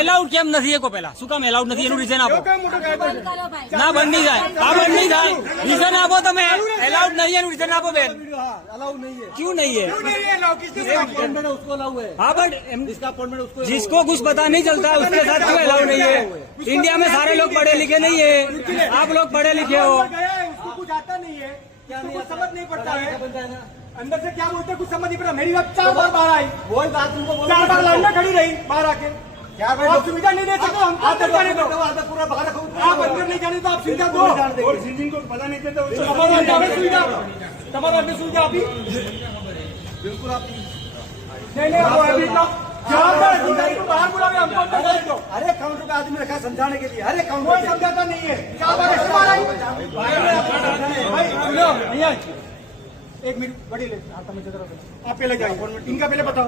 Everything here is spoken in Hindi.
એલાઉડ કેમ નથી એ કો પેલા શું કામ એલાઉડ નથી એનું રીઝન આપો કેમ મોટો કાયદો છે? કરો ભાઈ ના બંધ નહીં થાય આ બંધ નહીં થાય રીઝન આપો તમે એલાઉડ નહીં એનું રીઝન આપો બેન अलाउ नहीं है क्यों नहीं है क्यों नहीं है लाओ किसने बोला? अपॉइंटमेंट है उसको अलाउ है हाँ बट एम- जिसका अपॉइंटमेंट उसको जिसको कुछ पता नहीं चलता उसके साथ क्यों अलाउ नहीं है इंडिया में सारे लोग पढ़े लिखे नहीं है आप लोग पढ़े लिखे हो अंदर गया है उसको कुछ आता नहीं है उसको कुछ समझ नहीं पड़ता है बन जाए ना अंदर से क्या बोलते हैं, कुछ समझ नहीं पड़ा मेरी बात चार बार बाहर आई वही बात तुमको बोला चार बार लाइन में खड़ी रही बाहर आके क्या आप सुविधा नहीं दे सकते हम आदर जाने दो? पूरा बाहर रखो आप अंदर नहीं जाने तो आप सुविधा दो। और जिन को पता नहीं चलता तो हमारा अंदर में सुविधा हमारा अंदर सुविधा अभी? बिल्कुल आप नहीं नहीं वो अभी तो- तो बाहर बुलावे हमको अंदर जाने दो अरे काउंटर पे आदमी रखा समझाने के लिए। अरे काउंटर कोई समझाता नहीं है। क्या बात है एक मिनट बड़ी ले आप पहले जाइए। इनका पहले बताओ।